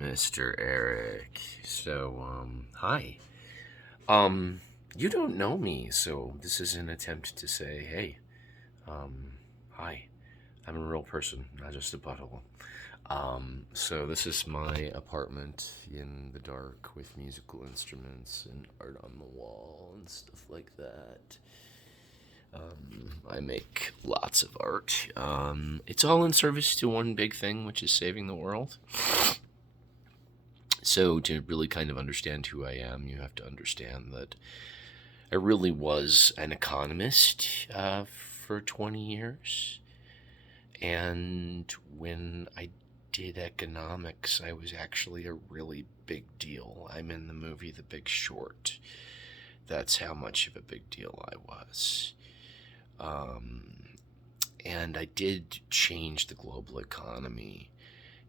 Mr. Eric. Hi. Um, you don't know me, so this is an attempt to say, hey, um, hi. I'm a real person, not just a butthole. So this is my apartment in the dark with musical instruments and art on the wall and stuff like that. I make lots of art. It's all in service to one big thing, which is saving the world. So, to really kind of understand who I am, you have to understand that I really was an economist for 20 years. And when I did economics, I was actually a really big deal. I'm in the movie The Big Short. That's how much of a big deal I was. Um, and I did change the global economy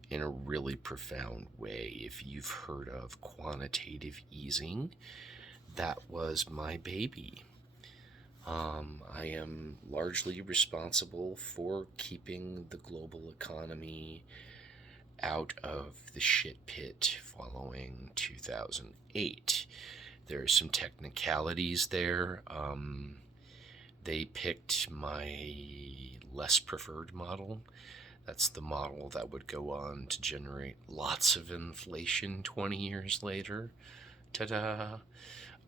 in a really profound way. If you've heard of quantitative easing, that was my baby. I am largely responsible for keeping the global economy out of the shit pit following 2008. There are some technicalities there. They picked my less preferred model. That's the model that would go on to generate lots of inflation 20 years later. Ta da!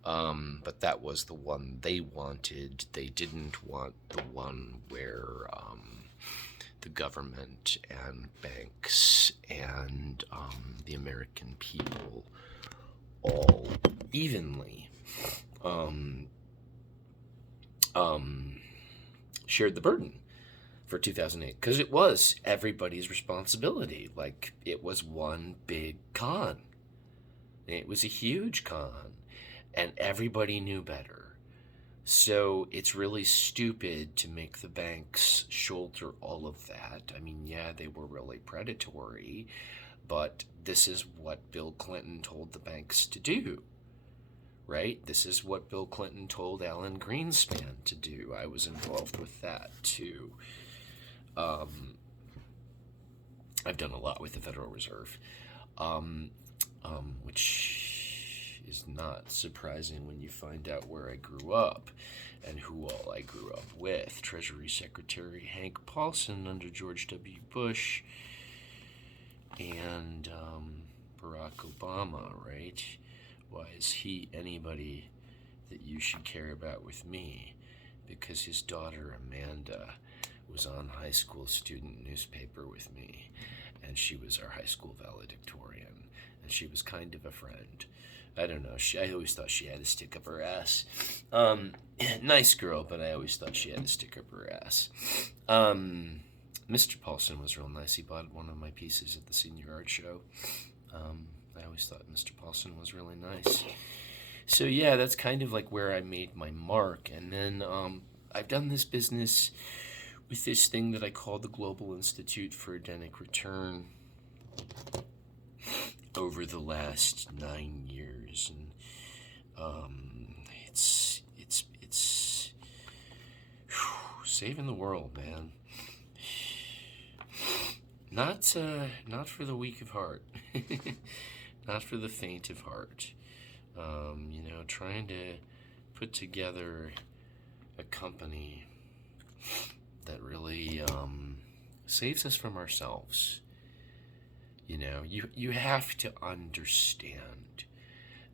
But that was the one they wanted. They didn't want the one where the government and banks and the American people all evenly um, um, shared the burden for 2008 because it was everybody's responsibility. Like, it was one big con. It was a huge con, and everybody knew better. So it's really stupid to make the banks shoulder all of that. I mean, yeah, they were really predatory, but this is what Bill Clinton told the banks to do, right? This is what Bill Clinton told Alan Greenspan to do. I was involved with that too. Um, I've done a lot with the Federal Reserve, um, which is not surprising when you find out where I grew up and who all I grew up with. Treasury Secretary Hank Paulson under George W. Bush and Barack Obama, right? Why is he anybody that you should care about with me? Because his daughter Amanda was on high school student newspaper with me, and she was our high school valedictorian, and she was kind of a friend. I don't know. I always thought she had to stick up her ass. Nice girl, but I always thought she had to stick up her ass. Mr. Paulson was real nice. He bought one of my pieces at the senior art show. I always thought Mr. Paulson was really nice. So yeah, that's kind of like where I made my mark. And then I've done this business with this thing that I call the Global Institute for Edenic Return over the last 9 years, and it's saving the world, man. Not for the weak of heart, not for the faint of heart. Trying to put together a company that really saves us from ourselves. You have to understand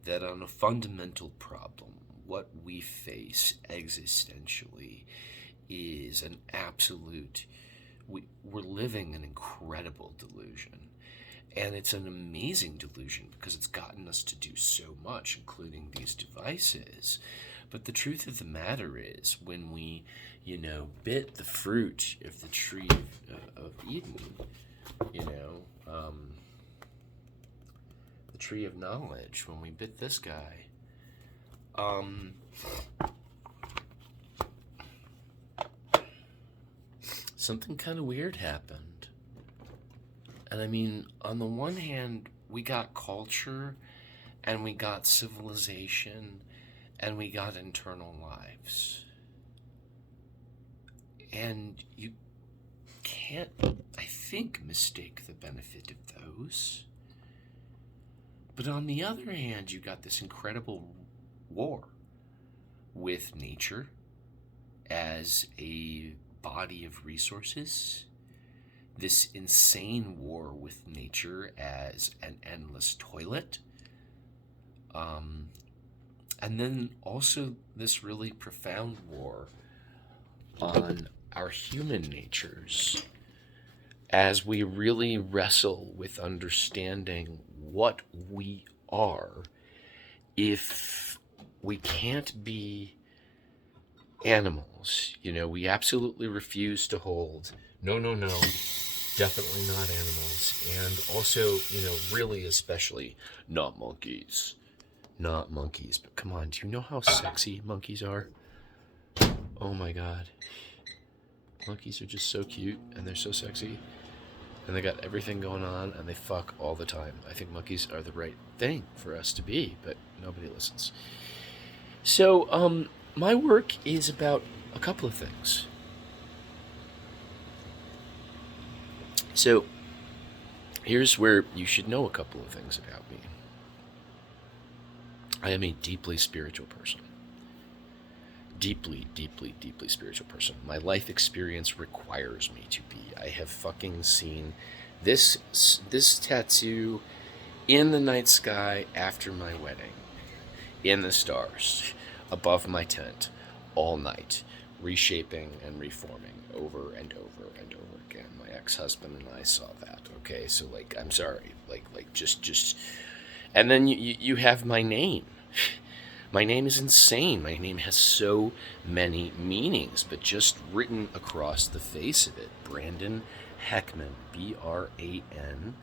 that on a fundamental problem, what we face existentially is an absolute. We're living an incredible delusion. And it's an amazing delusion because it's gotten us to do so much, including these devices. But the truth of the matter is, when we, bit the fruit of the tree of Eden, you know, um, the tree of knowledge, when we bit this guy, um, something kind of weird happened. And I mean, on the one hand, we got culture and we got civilization and we got internal lives. And you can't, I think, mistake the benefit of those. But on the other hand, you got this incredible war with nature as a body of resources, this insane war with nature as an endless toilet, and then also this really profound war on our human natures as we really wrestle with understanding what we are if we can't be animals. We absolutely refuse to hold, no, definitely not animals. And also, really especially not monkeys. Not monkeys. But come on, do you know how sexy monkeys are? Oh my God. Monkeys are just so cute and they're so sexy. And they got everything going on and they fuck all the time. I think monkeys are the right thing for us to be, but nobody listens. So, my work is about a couple of things. So, here's where you should know a couple of things about me. I am a deeply spiritual person. Deeply, deeply, deeply spiritual person. My life experience requires me to be. I have fucking seen this tattoo in the night sky after my wedding, in the stars, above my tent, all night, reshaping and reforming over and over and over again. My ex-husband and I saw that. Okay, so I'm sorry, just, and then you have my name. My name is insane. My name has so many meanings, but just written across the face of it, Brandon Heckman, BRANDONHECKMAN.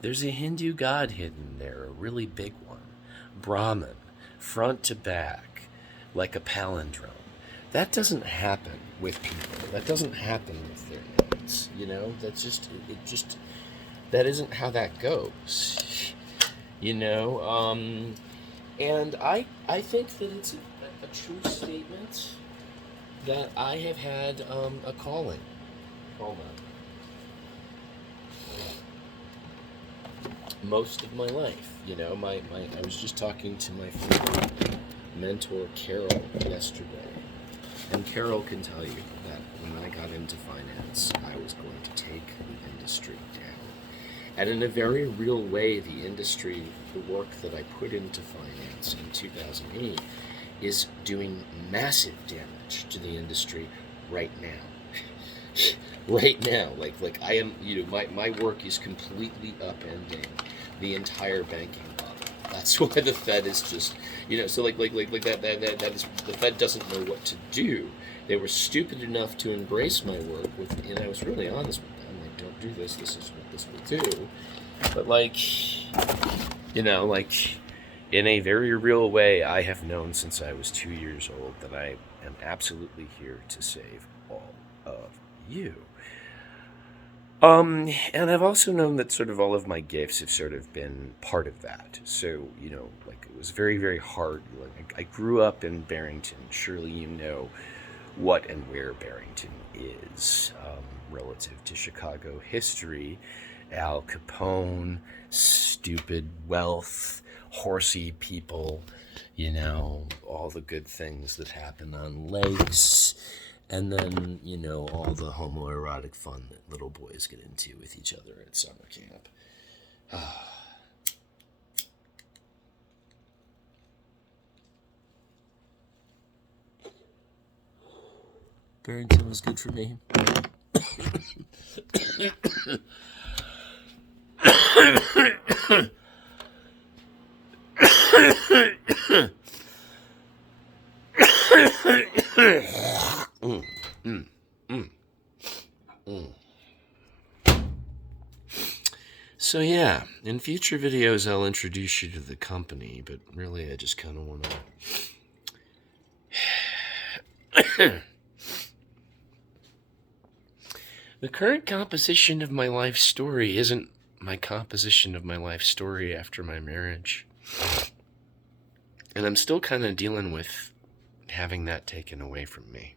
There's a Hindu god hidden there, a really big one. Brahman, front to back, like a palindrome. That doesn't happen with people. That doesn't happen with their names. That's just, that isn't how that goes. And I think that it's a true statement that I have had a calling. Hold on. Most of my life. I was just talking to my former mentor, Carol, yesterday. And Carol can tell you that when I got into finance, I was going to take the industry down. And in a very real way, the industry, the work that I put into finance in 2008, is doing massive damage to the industry right now. Right now. Like I am, my work is completely upending the entire banking model. That's why the Fed is just, so that is, the Fed doesn't know what to do. They were stupid enough to embrace my work and I was really honest with them. Don't do this. This is what this will do. But in a very real way, I have known since I was 2 years old that I am absolutely here to save all of you. And I've also known that sort of all of my gifts have sort of been part of that. So, it was very, very hard. I grew up in Barrington. Surely you know what and where Barrington is relative to Chicago history. Al Capone, stupid wealth, horsey people, all the good things that happen on lakes. And then, all the homoerotic fun that little boys get into with each other at summer camp. Barrington was good for me. So yeah, in future videos I'll introduce you to the company, but really I just kind of want to... The current composition of my life story isn't my composition of my life story after my marriage. And I'm still kind of dealing with having that taken away from me.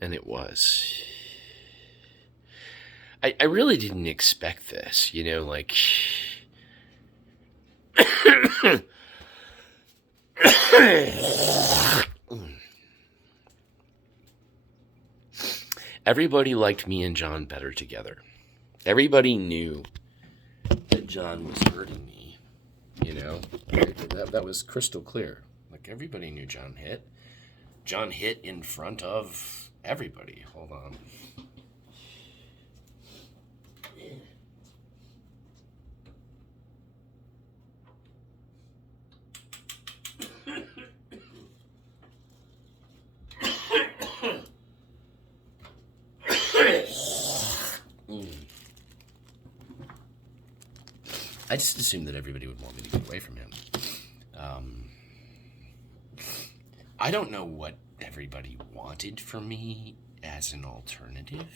And it was. I really didn't expect this, you know, like. Everybody liked me and John better together. Everybody knew that John was hurting me, you know? That was crystal clear. Like, everybody knew John hit. John hit in front of everybody. Hold on. I just assumed that everybody would want me to get away from him. I don't know what everybody wanted from me as an alternative.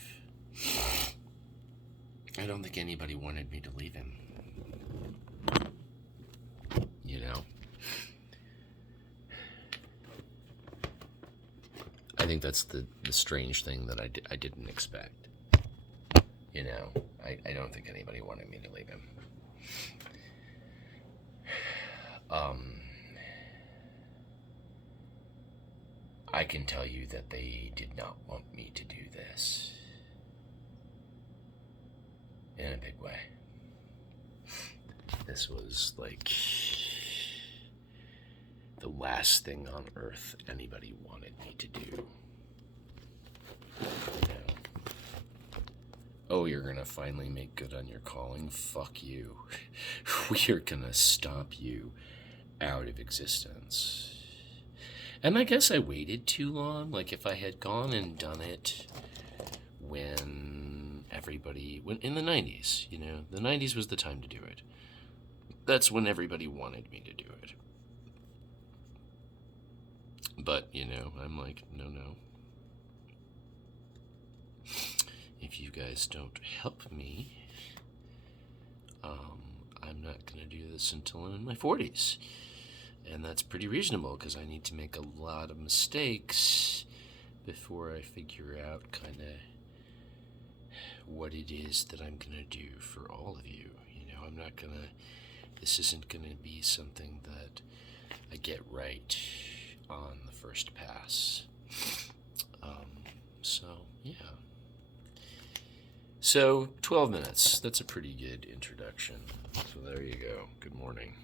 I don't think anybody wanted me to leave him. You know? I think that's the strange thing that I didn't expect. You know? I don't think anybody wanted me to leave him. I can tell you that they did not want me to do this. In a big way. This was like the last thing on earth anybody wanted me to do. You know? Oh, you're gonna finally make good on your calling? Fuck you. We are gonna stop you out of existence. And I guess I waited too long. Like, if I had gone and done it when in the 90s, you know, the 90s was the time to do it. That's when everybody wanted me to do it. But, you know, I'm like, no. If you guys don't help me, I'm not going to do this until I'm in my 40s. And that's pretty reasonable because I need to make a lot of mistakes before I figure out kind of what it is that I'm going to do for all of you. You know, this isn't going to be something that I get right on the first pass. So, yeah. So, 12 minutes. That's a pretty good introduction. So there you go. Good morning.